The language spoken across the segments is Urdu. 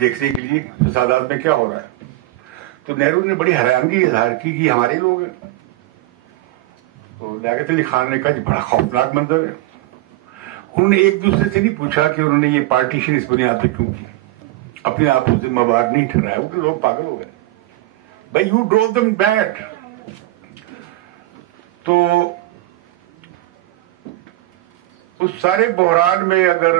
دیکھنے کے لیے فسادات میں کیا ہو رہا ہے. تو نہرو نے بڑی حیرانگی اظہار کی کہ ہمارے لوگ ہیں. تو لیاقت علی خان نے کہا کہ بڑا خوفناک منظر ہے. انہوں نے ایک دوسرے سے نہیں پوچھا کہ انہوں نے یہ پارٹیشن اس بنیاد پہ کیوں کی. اپنے آپ کو ذمہ وار نہیں ٹھہرایا. وہ لوگ پاگل ہو گئے. بھائی یو ڈرو دم بیٹ. تو اس سارے بحران میں اگر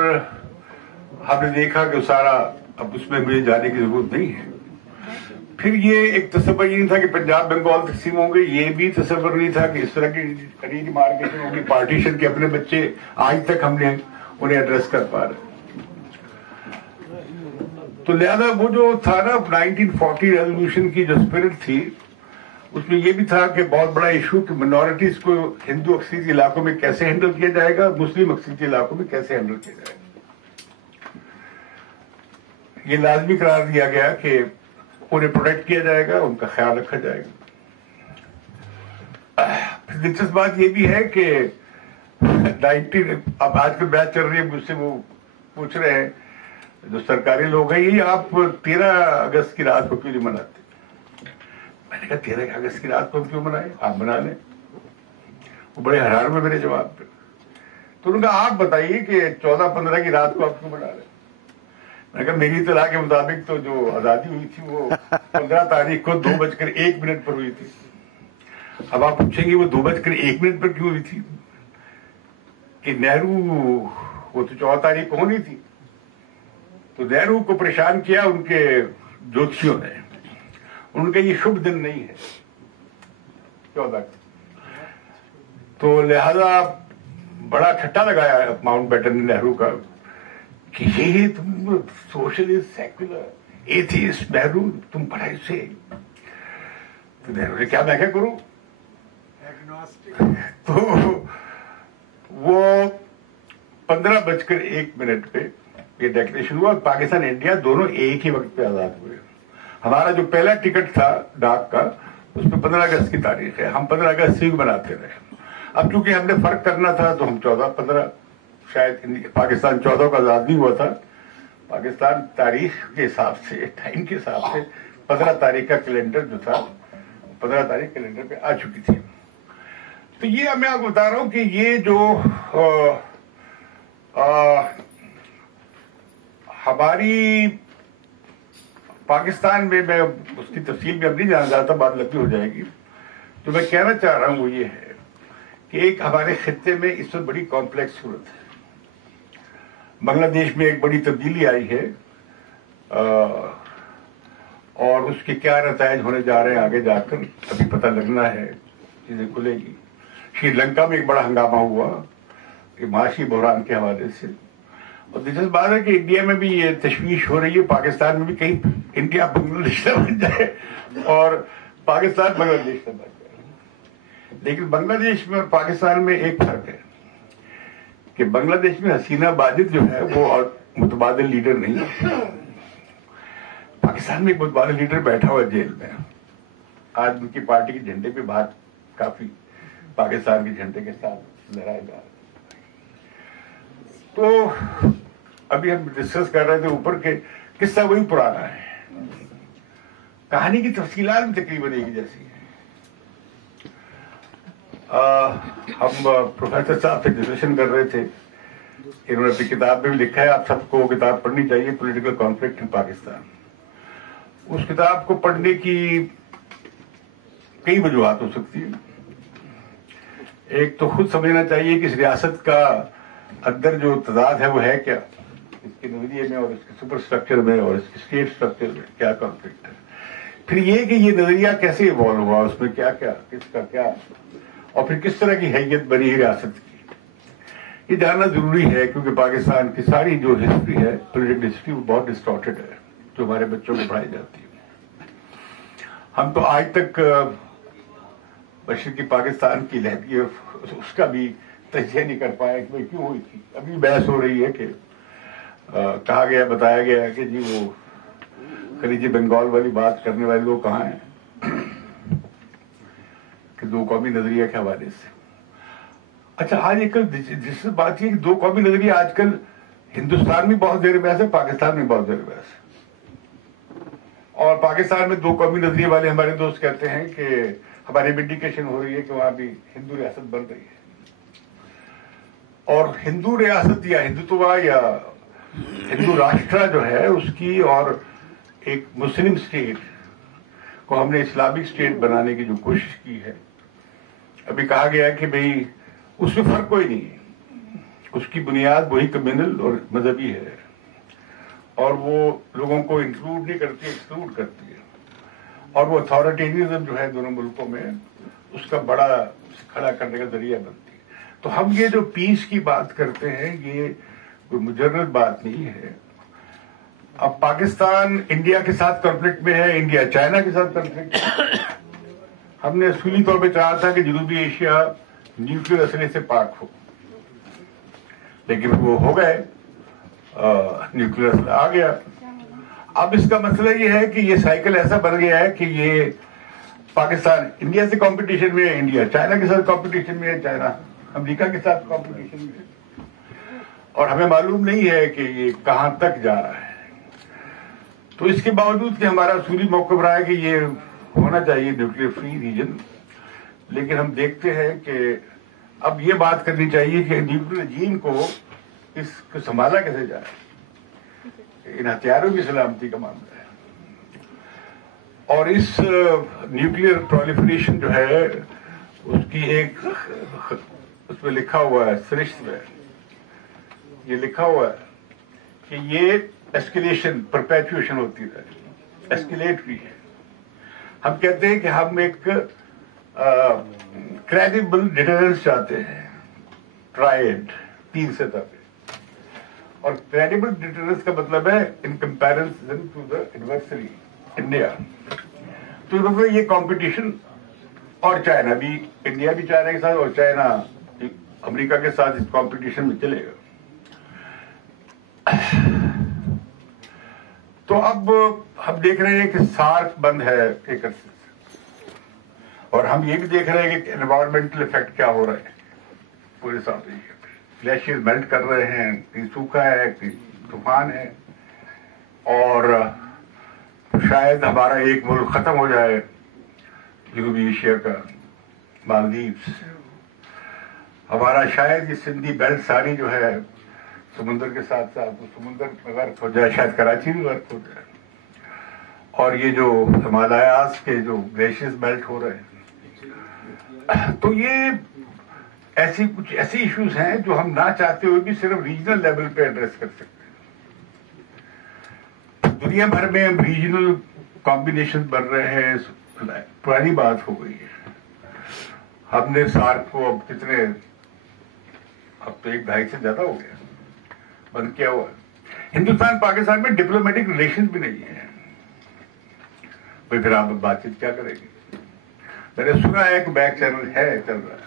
ہم نے دیکھا کہ سارا اب اس میں مجھے جانے کی ضرورت نہیں ہے. پھر یہ ایک تصور یہ نہیں تھا کہ پنجاب بنگال تقسیم ہوں گے. یہ بھی تصور نہیں تھا کہ اس طرح کی مارکیٹنگ ہوگی پارٹیشن کے. اپنے بچے آج تک ہم نے انہیں ایڈریس کر پا رہے. تو لہذا وہ جو تھا نا 1940 ریزولوشن کی جو اسپرٹ تھی اس میں یہ بھی تھا کہ بہت بڑا ایشو کہ منورٹیز کو ہندو اکثریتی علاقوں میں کیسے ہینڈل کیا جائے گا, مسلم اکثریتی علاقوں میں کیسے ہینڈل کیا جائے گا. یہ لازمی قرار دیا گیا کہ انہیں پروٹیکٹ کیا جائے گا, ان کا خیال رکھا جائے گا. دلچسپ بات یہ بھی ہے کہ اب آج کل بات چل رہی ہے, مجھ سے وہ پوچھ رہے ہیں جو سرکاری لوگ ہیں, یہ آپ 13 اگست کی رات کو کیوں نہیں مناتے؟ میں نے کہا 13 اگست کی رات کو ہم کیوں منائیں, آپ بنا لیں. وہ بڑے حیران میں میرے جواب پہ. تو انہوں نے کہا آپ بتائیے کہ 14-15 کی رات کو آپ کیوں منا رہے ہیں. میں نے کہا میری اطلاع کے مطابق تو جو آزادی ہوئی تھی وہ 15 تاریخ کو 2:01 پر ہوئی تھی. اب آپ پوچھیں گے وہ 2:01 پر کیوں ہوئی تھی؟ کہ نہرو وہ تو 14 تاریخ کو ہونی تھی. تو نہرو کو پریشان کیا ان کے جوتشیوں نے. ان کا یہ شبھ دن نہیں ہے 14 کا. تو لہذا بڑا ٹھٹا لگایا ماؤنٹ بیٹن نے نہرو کا کہ یہ تم سوشلسٹ سیکولر ایتھیسٹ نہرو, تم بڑا اسے. تو نہرو نے کیا میں کیا کروں. تو وہ 15:01 پہ یہ ڈیکلیریشن ہوا. پاکستان انڈیا دونوں ایک ہی وقت پہ آزاد ہوئے. ہمارا جو پہلا ٹکٹ تھا ڈاک کا اس پہ 15 اگست کی تاریخ ہے. ہم 15 اگست سے بناتے رہے. اب چونکہ ہم نے فرق کرنا تھا تو ہم 14-15 شاید پاکستان 14 کا آزاد نہیں ہوا تھا. پاکستان تاریخ کے حساب سے ٹائم کے حساب سے 15 تاریخ کا کیلنڈر جو تھا 15 تاریخ کیلنڈر پہ آ چکی تھی. تو یہ میں آپ کو بتا رہا ہوں کہ یہ جو ہماری پاکستان میں اس کی تفصیل میں اب نہیں جانا چاہتا, بات لمبی ہو جائے گی. جو میں کہنا چاہ رہا ہوں وہ یہ ہے کہ ایک ہمارے خطے میں اس وقت بڑی کمپلیکس صورت ہے. بنگلہ دیش میں ایک بڑی تبدیلی آئی ہے اور اس کے کیا نتائج ہونے جا رہے ہیں آگے جا کر ابھی پتہ لگنا ہے, چیزیں کھلے گی. شری لنکا میں ایک بڑا ہنگامہ ہوا معاشی بحران کے حوالے سے. اور دلچسپ بات ہے کہ انڈیا میں بھی یہ تشویش ہو رہی ہے, پاکستان میں بھی کہیں انڈیا بنگلہ دیش نہ بن جائے اور پاکستان بنگلہ دیش نہ بن جائے. لیکن بنگلہ دیش میں اور پاکستان میں ایک فرق ہے کہ بنگلہ دیش میں حسینہ واجد جو ہے وہ متبادل لیڈر نہیں ہے. پاکستان میں ایک متبادل لیڈر بیٹھا ہوا ہے جیل میں. آج ان کی پارٹی کے جھنڈے پہ باہر کافی پاکستان کے جھنڈے کے ساتھ لہرائے جا رہے. تو ابھی ہم ڈسکس کر رہے تھے اوپر کے قصہ وہی پرانا ہے, کہانی کی تفصیلات بھی تقریباً ایک جیسی ہیں. ہم پروفیسر صاحب سے ڈسکشن کر رہے تھے, انہوں نے اپنی کتاب میں بھی لکھا ہے, آپ سب کو وہ کتاب پڑھنی چاہیے, پولیٹیکل کانفلکٹ ان پاکستان. اس کتاب کو پڑھنے کی کئی وجوہات ہو سکتی ہیں. ایک تو خود سمجھنا چاہیے کہ اس ریاست کا اندر جو تضاد ہے وہ ہے کیا, اس کے نظریے میں اور اس کے سپر اسٹرکچر میں اور اس کے اسٹیٹ اسٹرکچر میں کیا کانفلکٹ ہے. پھر یہ کہ یہ نظریہ کیسے ایوالو ہوا, اس میں کیا کیا کس کا کیا, اور پھر کس طرح کی حیثیت بنی ہے ریاست کی. یہ جاننا ضروری ہے کیونکہ پاکستان کی ساری جو ہسٹری ہے, پولیٹیکل ہسٹری, وہ بہت ڈسٹارٹڈ ہے جو ہمارے بچوں کو پڑھائی جاتی ہے. ہم تو آج تک مشرقی پاکستان کی لہدی اس کا بھی تجزیہ نہیں کر پائے کہ کیوں ہوئی تھی. ابھی بحث ہو رہی ہے کہ کہا گیا, بتایا گیا کہ جی وہ خلیج بنگال والی بات کرنے والے لوگ کہاں ہیں کہ 2 قومی نظریہ کے حوالے سے. اچھا آج ایک جس بات یہ کہ 2 قومی نظریہ آج کل ہندوستان میں بہت زیر بحث ہے, پاکستان میں بہت زیر بحث ہے. اور پاکستان میں دو قومی نظریے والے ہمارے دوست کہتے ہیں کہ ہماری انڈیکیشن ہو رہی ہے کہ وہاں بھی ہندو ریاست بن رہی ہے، اور ہندو ریاست یا ہندوتوا یا ہندو راشٹرا جو ہے اس کی، اور ایک مسلم اسٹیٹ کو ہم نے اسلامک اسٹیٹ بنانے کی جو کوشش کی ہے، ابھی کہا گیا کہ بھئی اس میں فرق کوئی نہیں ہے، اس کی بنیاد وہی کمیونل اور مذہبی ہے، اور وہ لوگوں کو انکلوڈ نہیں کرتی، ایکسکلوڈ کرتی ہے، اور وہ اتھارٹیرزم جو ہے دونوں ملکوں میں اس کا بڑا کھڑا کرنے کا ذریعہ بنتی ہے۔ تو ہم یہ جو پیس کی بات کرتے ہیں یہ کوئی مجرد بات نہیں ہے۔ اب پاکستان انڈیا کے ساتھ کنفلکٹ میں ہے، انڈیا چائنا کے ساتھ کنفلکٹ میں۔ ہم نے اصولی طور پہ چاہا تھا کہ جنوبی ایشیا نیوکلیر اسلحے سے پاک ہو، لیکن وہ ہو گئے، نیوکلیر اسلحہ آ گیا۔ اب اس کا مسئلہ یہ ہے کہ یہ سائیکل ایسا بن گیا ہے کہ یہ پاکستان انڈیا سے کمپٹیشن میں ہے، انڈیا چائنا کے ساتھ کمپٹیشن میں ہے، چائنا امریکہ کے ساتھ کمپٹیشن میں ہے، اور ہمیں معلوم نہیں ہے کہ یہ کہاں تک جا رہا ہے۔ تو اس کے باوجود کہ ہمارا اصولی موقف رہا ہے کہ یہ ہونا چاہیے نیوکلیر فری ریجن، لیکن ہم دیکھتے ہیں کہ اب یہ بات کرنی چاہیے کہ نیوکلیر ریجن کو اس کو سنبھالا کیسے جائے، ان ہتھیاروں کی سلامتی کا معاملہ ہے، اور اس نیوکلیر پرولیفریشن جو ہے اس کی ایک اس میں لکھا ہوا ہے، سرشت میں یہ لکھا ہوا ہے کہ یہ ایسکیلیشن پرپیچویشن ہوتی ہے، ایسکیلیٹری ہے۔ ہم کہتے ہیں کہ ہم ایک کریڈیبل ڈیٹرنس چاہتے ہیں، ٹرائیڈ 3 سطح پہ، اور کریڈیبل ڈیٹرنس کا مطلب ہے in comparison to the adversary India. تو مطلب یہ کمپٹیشن، اور چائنا بھی، انڈیا بھی چائنا کے ساتھ اور چائنا امریکہ کے ساتھ اس کمپٹیشن میں چلے گا۔ تو اب ہم دیکھ رہے ہیں کہ سارک بند ہے ایک عرصے سے، اور ہم یہ بھی دیکھ رہے ہیں کہ انوائرمنٹل افیکٹ کیا ہو رہا ہے پورے ساؤتھ ایشیا میں۔ گلیشیئر میلٹ کر رہے ہیں، کہیں سوکھا ہے، کہیں طوفان ہے، اور شاید ہمارا ایک ملک ختم ہو جائے جنوبی ایشیا کا، مالدیوز۔ ہمارا شاید یہ سندھی بیلٹ ساری جو ہے سمندر کے ساتھ ساتھ سمندر میں غرق ہو جائے، شاید کراچی بھی غرق ہو جائے، اور یہ جو ہمالیاز کے جو گلیشیئرز میلٹ ہو رہے ہیں، تو یہ کچھ ایسے ایشوز ہیں جو ہم نہ چاہتے ہوئے بھی صرف ریجنل لیول پہ ایڈریس کر سکتے ہیں۔ دنیا بھر میں ہم ریجنل کمبینیشن بن رہے ہیں، پرانی بات ہو گئی ہے۔ ہم نے سارک کو اب کتنے، اب تو 1-2.5 سے زیادہ ہو گیا بند کیا ہوا ہے۔ ہندوستان پاکستان میں ڈپلومیٹک ریلیشن بھی نہیں ہے، پھر آپ بات چیت کیا کریں گے؟ میں نے سنا ہے کہ بیک چینل ہے، چل رہا ہے،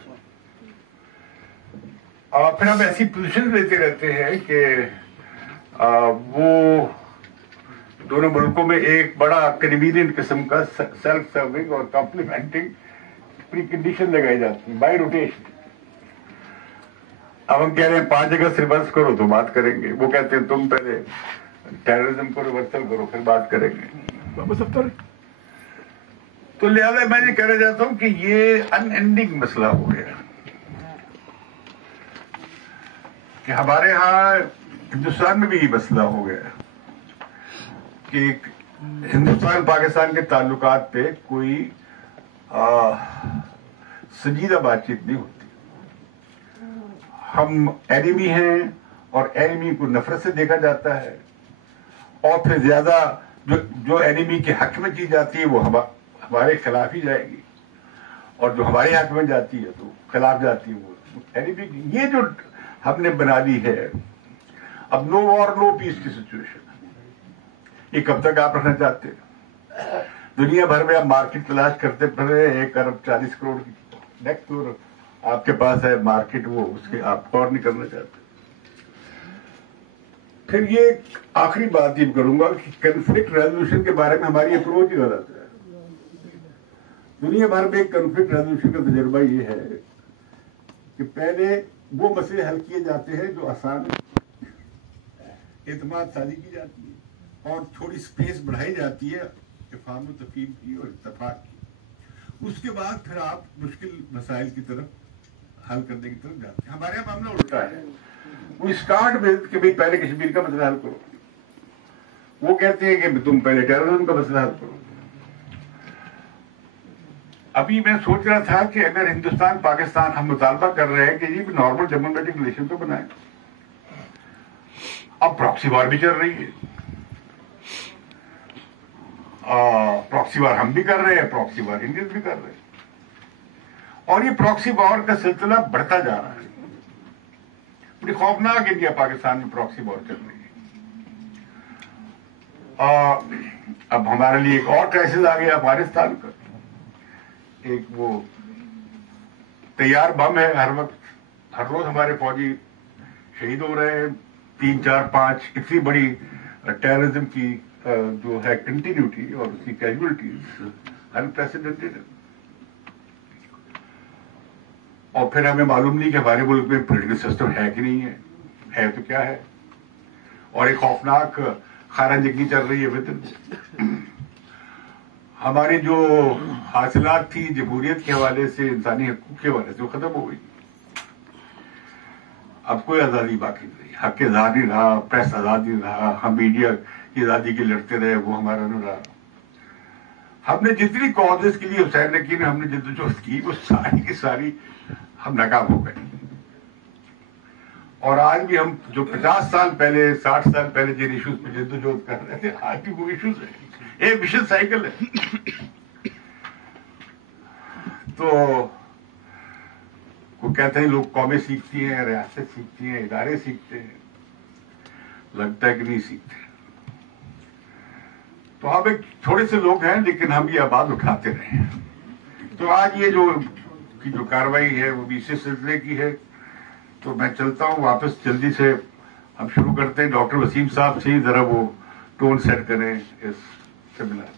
اور پھر ہم ایسی پوزیشن لیتے رہتے ہیں کہ وہ دونوں ملکوں میں ایک بڑا کنوینئنٹ قسم کا سیلف سرونگ اور کمپلیمنٹنگ پری کنڈیشن لگائی جاتی ہے بائی روٹیشن۔ اب ہم کہہ رہے ہیں 5 اگست ریورس کرو تو بات کریں گے، وہ کہتے ہیں تم پہلے ٹیررزم کو ریورسل کرو پھر بات کریں گے، واپس اب تک۔ تو لہٰذا میں یہ کہنا چاہتا ہوں کہ یہ ان اینڈنگ مسئلہ ہو گیا کہ ہمارے ہاں ہندوستان میں بھی یہ مسئلہ ہو گیا کہ ہندوستان پاکستان کے تعلقات پہ کوئی سنجیدہ بات چیت نہیں ہوتی۔ ہم اینیمی ہیں، اور اینیمی کو نفرت سے دیکھا جاتا ہے، اور پھر زیادہ جو اینیمی کے حق میں کی جاتی ہے وہ ہمارے خلاف ہی جائے گی، اور جو ہمارے حق میں جاتی ہے تو خلاف جاتی ہے وہ اینیمی کی۔ یہ جو ہم نے بنا لی ہے اب نو وار نو پیس کی سچویشن، یہ کب تک آپ رکھنا چاہتے ہیں؟ دنیا بھر میں آپ مارکیٹ تلاش کرتے پھرے 1 ارب 40 کروڑ کی نیکسٹ ڈور آپ کے پاس ہے مارکیٹ، وہ اس کے آپ کور نہیں کرنا چاہتے۔ پھر یہ آخری بات یہ کروں گا کہ کنفلکٹ ریزولوشن کے بارے میں ہماری اپروچ ہی غلط ہے۔ دنیا بھر میں کنفلکٹ ریزولوشن کا تجربہ یہ ہے کہ پہلے وہ مسئلے حل کیے جاتے ہیں جو آسان اعتماد سازی کی جاتی ہے، اور تھوڑی سپیس بڑھائی جاتی ہے فہم و تفہیم کی اور اتفاق کی. اس کے بعد پھر آپ مشکل مسائل کی طرف حل کرنے کی طرف جاتے ہیں. ہمارے یہاں معاملہ الٹا ہے. وہ اسٹارٹ ود کہ بھائی پہلے کشمیر کا مسئلہ حل کرو. وہ کہتے ہیں کہ تم پہلے ٹیررزم کا مسئلہ حل کرو. ابھی میں سوچ رہا تھا کہ اگر ہندوستان پاکستان ہم مطالبہ کر رہے ہیں کہ یہ نارمل ڈیموکریٹک ریلیشن تو بنائیں. اب پراکسی وار بھی چل رہی ہے. پراکسی وار ہم بھی کر رہے ہیں, پراکسی وار انڈین بھی کر رہے ہیں, اور یہ پراکسی وار کا سلسلہ بڑھتا جا رہا ہے. بڑی خوفناک انڈیا پاکستان میں پراکسی وار چل رہی ہے. اب ہمارے لیے ایک اور کرائسس آ گیا افغانستان کا. ایک وہ تیار بم ہے, ہر وقت ہر روز ہمارے فوجی شہید ہو رہے ہیں. 3 4 5 اتنی بڑی ٹیررزم کی جو ہے کنٹینیوٹی اور اس کی کیجولٹیز انپریسیڈنٹڈ ہے. اور پھر ہمیں معلوم نہیں کہ ہمارے ملک میں پولیٹیکل سسٹم ہے کہ نہیں ہے. ہے تو کیا ہے. اور ایک خوفناک خانہ جنگی چل رہی ہے ودن. ہماری جو حاصلات تھی جمہوریت کے حوالے سے, انسانی حقوق کے حوالے سے, وہ ختم ہو گئی. اب کوئی آزادی باقی نہیں. حق آزادی رہا, پریس آزادی رہا, ہم میڈیا کی آزادی کے لڑتے رہے, وہ ہمارا نہ رہا. ہم نے جتنی کاز کے لیے حسین نقی نے ہم نے جدوجہد کی, وہ ساری کی ساری ہم ناکام ہو گئے. اور آج بھی ہم جو 50 سال پہلے 60 سال پہلے جن ایشوز پہ جدوجہد کر رہے تھے, آج بھی وہ ایشوز ہیں. ایک وشن سائیکل ہے. تو وہ کہتے ہیں لوگ قومیں سیکھتی ہیں, ریاست سیکھتی ہیں, ادارے سیکھتے ہیں. لگتا ہے کہ نہیں سیکھتے. تو ہم ایک تھوڑے سے لوگ ہیں, لیکن ہم یہ آواز اٹھاتے رہے ہیں. تو آج یہ جو کاروائی ہے وہ بھی اسی سلسلے کی ہے. تو میں چلتا ہوں واپس, جلدی سے ہم شروع کرتے ہیں. ڈاکٹر وسیم صاحب سے ذرا وہ ٹون سیٹ کریں اس سیمینار.